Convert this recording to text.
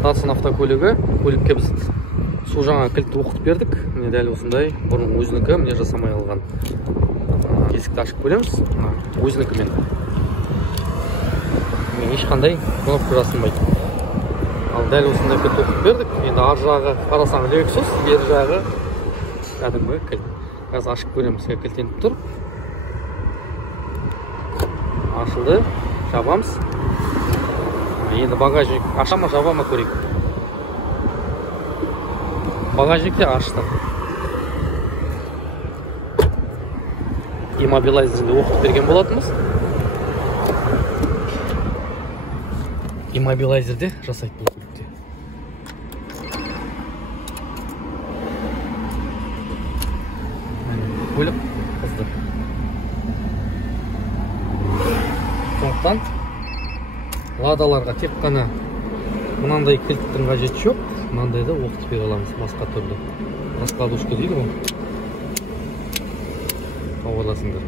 Datsun автокөлігі. Көлікке біз су жаңа кілтті оқытып бердік. Міне дәл осындай. Бұрын өзінікі, міне жасамай алған. Есікті ашып көреміз. Өзінікімен. Ешқандай кнопка жасылмайды. Ал дәл осындай кілт оқытып бердік. Енді ар жағы қарасаң Lexus, бер жағы кәдімгі кілт. Қазір ашып көреміз. Кілтеніп тұр. Ашылды. Жабамыз. Енді багажник ашама, жабама көрейік. Багажникте ашты. Иммобилайзерді оқытып берген болатынбыз. Иммобилайзерде жасайды бұл көлікте. Көлік қызды. Сондықтан ладаларға тек қана мынандай кілттің қажеті жоқ. Мынандайды оқытып бере аламыз басқа түрлі. Раскладушка дейді ғой. Тауып аласыңдар.